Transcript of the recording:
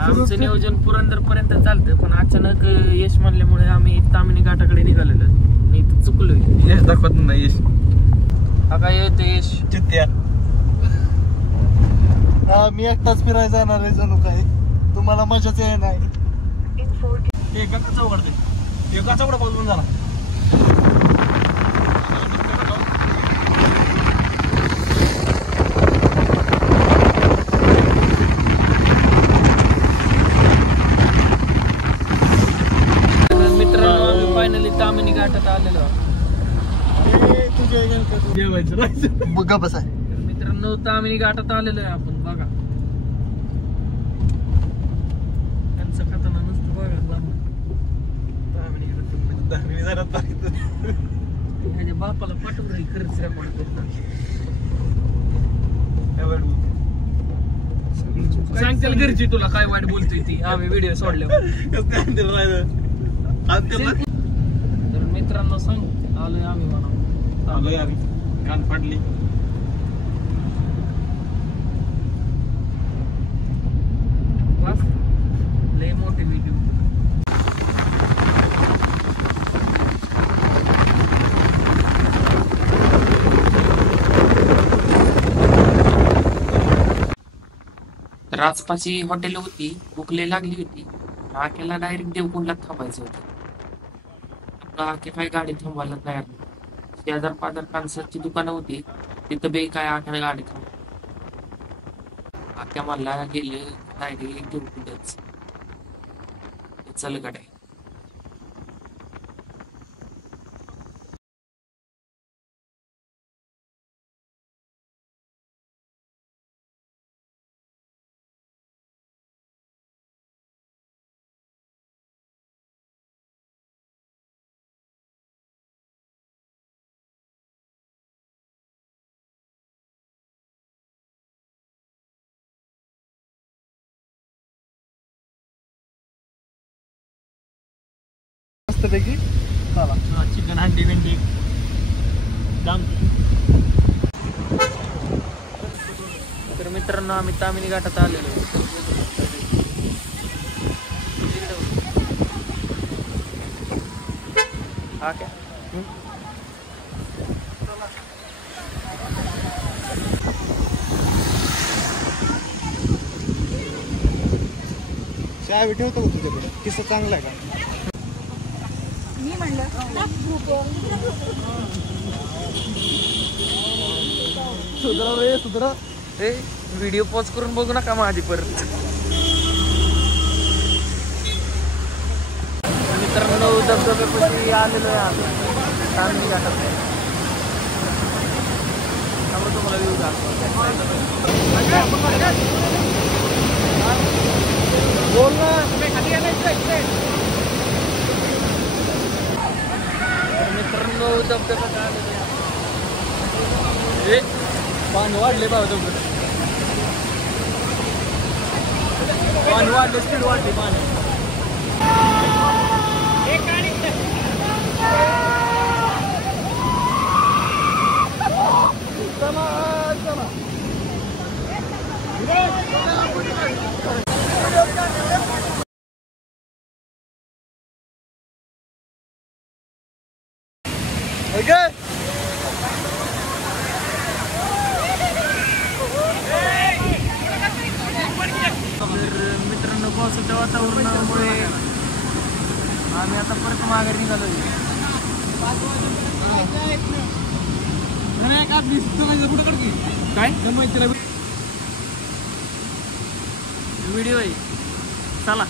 आमचं नियोजन पुरंदर पर्यंत चालतं, पण अचानक यश म्हणल्यामुळे आम्ही तामिनी घाटाकडे निघालेलो आणि इथं चुकलोय. यश दाखवत नाही. यश हा काय येतो यश चित्त्या. मी एकटाच फिरायला जाणार आहे जणू काय. तुम्हाला मजाच आहे नाही. एका चौकडते एका चौकडा पाऊस पण झाला. मित्रांनो आम्ही फायनली तामिनी घाटात आलेलो. जेवायचं राहायचं बघा बसा. मित्रांनो तामिनी घाटात आलेलो आहे आपण. बघा त्यांचं खाताना नुसतं बघा. ह्याच्या बापाला पाठवून राहील खरंच रेकॉर्ड करतात. सांगतील घरची तुला काय वाईट बोलतोय ती आम्ही व्हिडिओ सोडल्यावर. तर मित्रांनो सांग आलोय आम्ही म्हणा. आलोय आम्ही. कान फाटली. बस लय मोठी व्हिडिओ. राजपाची हॉटेल होती, भूकले लागली होती. आख्याला डायरेक्ट देवकुंडला थांबायचं होतं. आख्या काय गाडी थांबवायला तयार नाही. शेजार पाजार कांसाची दुकानं होती, तिथं बे काय आख्याला गाडी थांबव. आख्या मला गेले डायरेक्ट देवकुंडच. चल गाड्या. मस्तपैकी चला. चिकन हंडी भेंडी तर मित्रांनो आम्ही तामिनी घाटात आलेलो आहे. हा काय चहा ठेवतो का तुझ्याकडे? किस्सा चांगला आहे का? मी म्हणलं सुधरा रे सुधरा. हे व्हिडिओ पॉज करून बघू नका माझी परत. मित्रांनो धबधब्यापाशी आलेलो आहे आम्ही तामिनी घाटात. त्यामुळे तुम्हाला व्ह्यू बोल ना. मित्रांनो धबधब्यात आलेलो आहे. हे पाणी वाढले बाबा तुमचं. पाणी वाढले, स्पीड वाढली पाणी. Okay. मित्रांनो पावसाच्या वातावरणामुळे आम्ही आता परत माघारी निघालो. काय व्हिडिओ आहे. चला.